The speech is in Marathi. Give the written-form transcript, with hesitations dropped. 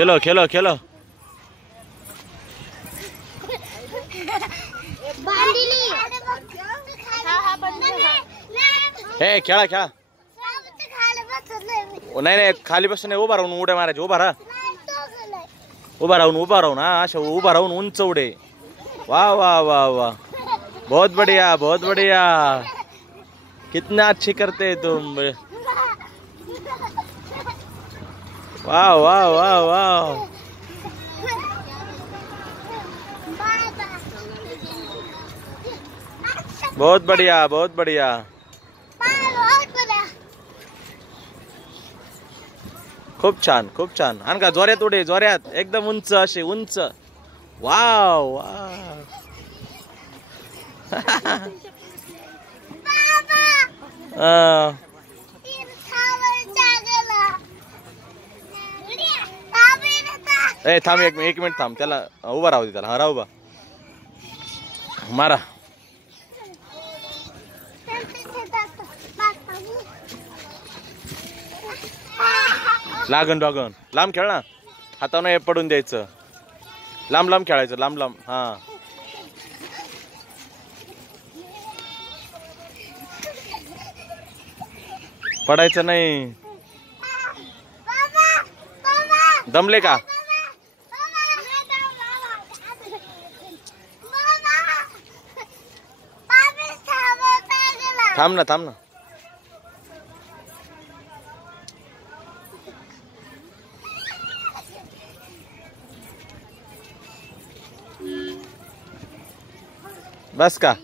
खेलो खेलो खेलो हे खेळा खेळा नाही नाही खाली बसून उभा राहून उड्या मारायचे उभा राहून हा अशा उभा राहून उंच उडे वाह वाह वाह वाह बहुत बढ़िया कितना अच्छी करते तुम वाह वाह वाह वाह बहुत बढ़िया खूप छान आणखा जोऱ्यात उडे जोऱ्यात एकदम उंच असे उंच वाव वाव ए थांब एक मिनिट थांब त्याला उभा राहू दे त्याला हा उभा मारा लागन लांब खेळ ना हातानं हे पडून द्यायचं लांब खेळायचं लांब हा पडायचं नाही दमले का थांब ना बस का